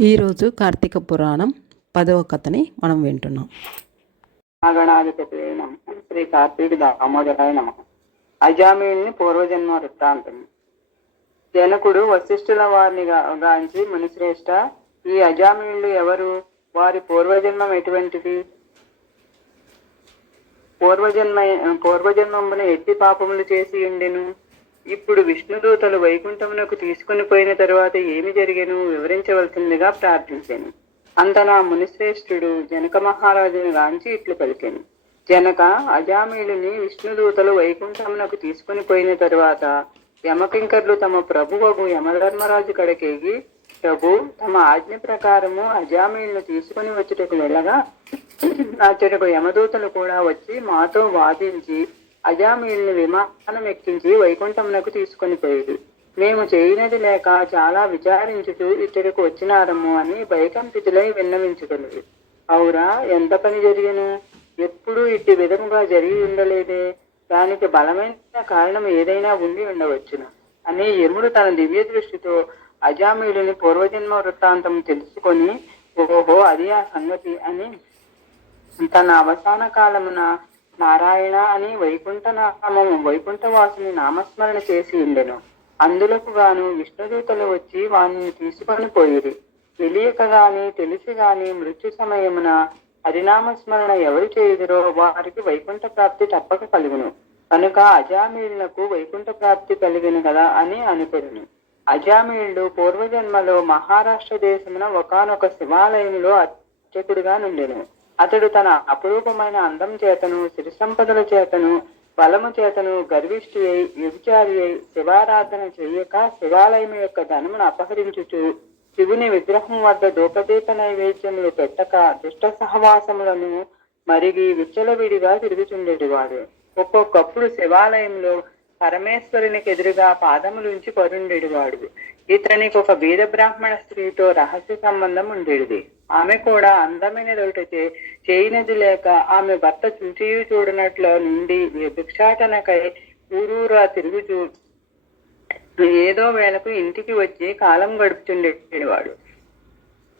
ఈరోజు కార్తీక పురాణం పదవ కథని మనం వింటున్నాం. గణాధిపతి నమ శ్రీ కార్తీక దామోదరాయ నమ. అజామీయుల్ని పూర్వజన్మ వృత్తాంతం. జనకుడు వశిష్ఠుల వారిని గాంచి మునిశ్రేష్ట ఈ అజామీయులు ఎవరు? వారి పూర్వజన్మం ఎటువంటిది? పూర్వజన్మ పూర్వజన్మమున ఎట్టి పాపములు చేసి ఉండెను? ఇప్పుడు విష్ణుదూతలు వైకుంఠమునకు తీసుకుని పోయిన తరువాత ఏమి జరిగెను వివరించవలసిందిగా ప్రార్థించాను. అంత నా మునిశ్రేష్ఠుడు జనక మహారాజుని గాంచి ఇట్లు పలికాను. జనక అజామీయుని విష్ణుదూతలు వైకుంఠమునకు తీసుకుని పోయిన తరువాత యమకింకర్లు తమ ప్రభువగు యమధర్మరాజు కడకేగి ప్రభు తమ ఆజ్ఞ ప్రకారము అజామీయులను తీసుకుని వచ్చుటకు వెళ్ళగా అచ్చటకు యమదూతలు కూడా వచ్చి మాతో వాదించి అజామీయుల్ని విమానం ఎక్కించి వైకుంఠమునకు తీసుకొని పోయేది. మేము చేయనది లేక చాలా విచారించుతూ ఇక్కడికి వచ్చినారము అని భయకంపితులై విన్నవించుకున్నది అవురా ఎంత పని జరిగను? ఎప్పుడూ ఇట్టి విధముగా జరిగి ఉండలేదే. దానికి బలమైన కారణం ఏదైనా ఉండి ఉండవచ్చును. అని యముడు తన దివ్య దృష్టితో అజామీయుడిని పూర్వజన్మ వృత్తాంతం తెలుసుకొని ఓహో అది ఆ సంగతి అని. తన అవసాన కాలమున నారాయణ అని వైకుంఠ నామము వైకుంఠవాసుని నామస్మరణ చేసి ఉండెను. అందులకు గాను విష్ణుదూతలు వచ్చి వానిని తీసుకొని పోయిరి. తెలియక గాని తెలిసి గాని మృత్యు సమయమున హరినామస్మరణ ఎవరు చేయుదురో వారికి వైకుంఠ ప్రాప్తి తప్పక కలుగును. కనుక అజామీయులకు వైకుంఠ ప్రాప్తి కలిగిన కదా అని అనుకొను అజామీయుడు పూర్వజన్మలో మహారాష్ట్ర దేశమున ఒకానొక శివాలయంలో అర్చకుడిగా నుండెను. అతడు తన అపురూపమైన అందం చేతను సిరి సంపదల చేతను బలము చేతను గర్విష్ఠి అయి వ్యభిచారి అయి శివారాధన చెయ్యక శివాలయం యొక్క ధనమును అపహరించుచు శివుని విగ్రహం వద్ద దూపదీప నైవేద్యములు పెట్టక దుష్ట సహవాసములను మరిగి విచ్చలవిడిగా తిరుగుచుండేటివాడు ఒక్కొక్కప్పుడు శివాలయంలో పరమేశ్వరునికి ఎదురుగా పాదములుంచి పరుండేటివాడు ఇతనికి ఒక బీద బ్రాహ్మణ స్త్రీతో రహస్య సంబంధం ఉండేది ఆమె కూడా అందమైనదొకటి చేయనది లేక ఆమె భర్త చూచి చూడనట్లు నుండి భిక్షాటనకై ఊరూరా తిరుగుచూ ఏదో వేళకు ఇంటికి వచ్చి కాలం గడుపుతుండేవాడు.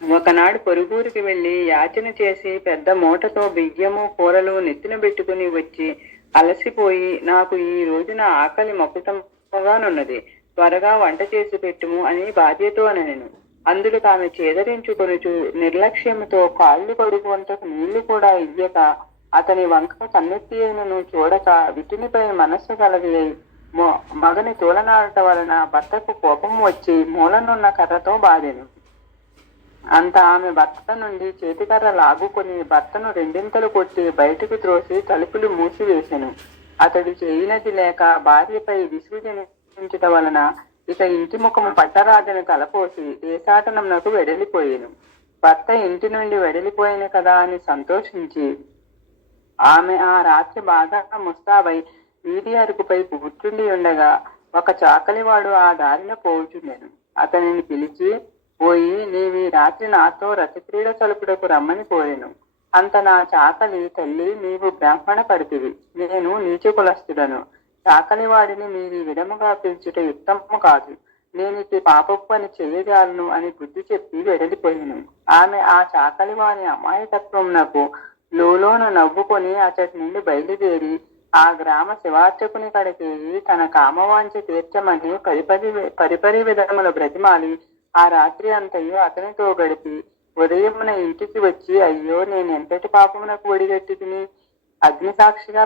ఒకనాడు పొరుగురికి వెళ్ళి యాచన చేసి పెద్ద మూటతో బియ్యము కూరలు నెత్తిన పెట్టుకుని వచ్చి అలసిపోయి నాకు ఈ రోజున ఆకలి మక్కుతంగానున్నది త్వరగా వంట చేసి పెట్టుము అని బాధ్యతో అనెను. అందులో ఆమె చేదరించుకొనుచు నిర్లక్ష్యముతో కాళ్ళు కడుగువంతకు నీళ్ళు కూడా ఇవ్వక అతని వంక కన్నెత్తి అయినను చూడక విటినిపై మనస్సు కలది అయి మగని తోలనాడట వలన భర్తకు కోపం వచ్చి మూలనున్న కర్రతో బాధెను. అంత ఆమె భర్త నుండి చేతికర్ర లాగుకొని భర్తను రెండింతలు కొట్టి బయటకు త్రోసి తలుపులు మూసివేసెను. అతడు చేయనది లేక భార్యపై విసుగు జనించుట వలన ఇక ఇంటి ముఖము పట్టరాజును కలపోసి ఏసాటనంనకు వెడలిపోయాను. భర్త ఇంటి నుండి వెడలిపోయిన కదా అని సంతోషించి ఆమె ఆ రాత్రి బాగా ముస్తాబై వీధి అరుకుపై కూర్చుండి ఉండగా ఒక చాకలివాడు ఆ దారిన పోచుండెను అతనిని పిలిచి పోయి నీవి రాత్రి నాతో రతిక్రీడ సలుపుటకు రమ్మని కోరెను అంత నా చాకలి తల్లి నీవు బ్రాహ్మణ పడితివి నేను నీచు కులస్తుడను. చాకలి వాడిని మీరు ఈ విధముగా పిలుచుట యుక్తము కాదు. నేను ఇది పాపపు పని చేయజాలను అని బుద్ధి చెప్పి వెడలిపోయాను ఆమె ఆ చాకలి వాని అమాయకత్వమునకు లోలోన నవ్వుకొని అతడి నుండి బయలుదేరి ఆ గ్రామ శివార్చకుని కడికి తన కామవాంఛ తీర్చమని పరిపరి పరిపరి విధముల బ్రతిమాలి. ఆ రాత్రి అంతయు అతనితో గడిపి ఉదయమున ఇంటికి వచ్చి అయ్యో నేను ఎంతటి పాపమునకు ఒడిగట్టి తిని అగ్ని సాక్షిగా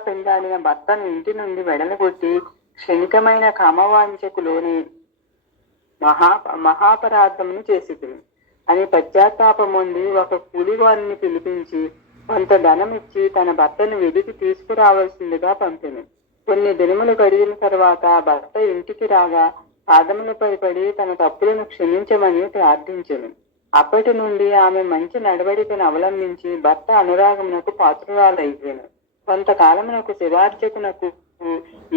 భర్తను ఇంటి నుండి వెడలగొట్టి క్షణికమైన కామవాంచకులోని మహా మహాపరాధమును చేసితిని అని పశ్చాత్తాపముంది ఒక కూలివారిని పిలిపించి కొంత ధనం ఇచ్చి తన భర్తను వెదికి తీసుకురావాల్సిందిగా పంపెను కొన్ని దినములు గడిగిన తర్వాత భర్త ఇంటికి రాగా పాదములపై పడి తన తప్పులను క్షమించమని ప్రార్థించెను. అప్పటి నుండి ఆమె మంచి నడవడికను అవలంబించి భర్త అనురాగమునకు పాత్రురాలైపోయాను కొంతకాలమునకు శివార్చకునకు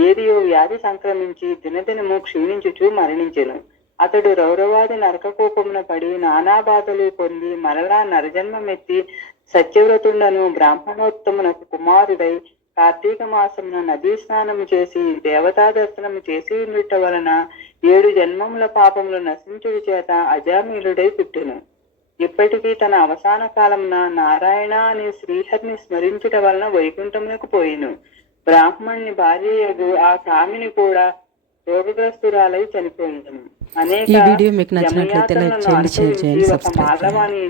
ఏదియో వ్యాధి సంక్రమించి దినదినము క్షీణించుచు మరణించెను. అతడు రౌరవాది నరకకోపమున పడి నానా బాధలు పొంది మరలా నరజన్మమెత్తి సత్యవ్రతుండను బ్రాహ్మణోత్తమునకు కుమారుడై కార్తీక మాసమున నదీ స్నానము చేసి దేవతా దర్శనము చేసి ఉండుట వలన ఏడు జన్మముల పాపములు నశించుడి చేత అజామీలుడై పుట్టెను. ఇప్పటికీ తన అవసాన కాలమున నారాయణ అనే శ్రీహరిని స్మరించుట వలన వైకుంఠమునకు పోయిను. బ్రాహ్మణ్ణి భార్యయగు ఆ కామిని కూడా రోగగ్రస్తురాలై చనిపోయింది అనేక ఈ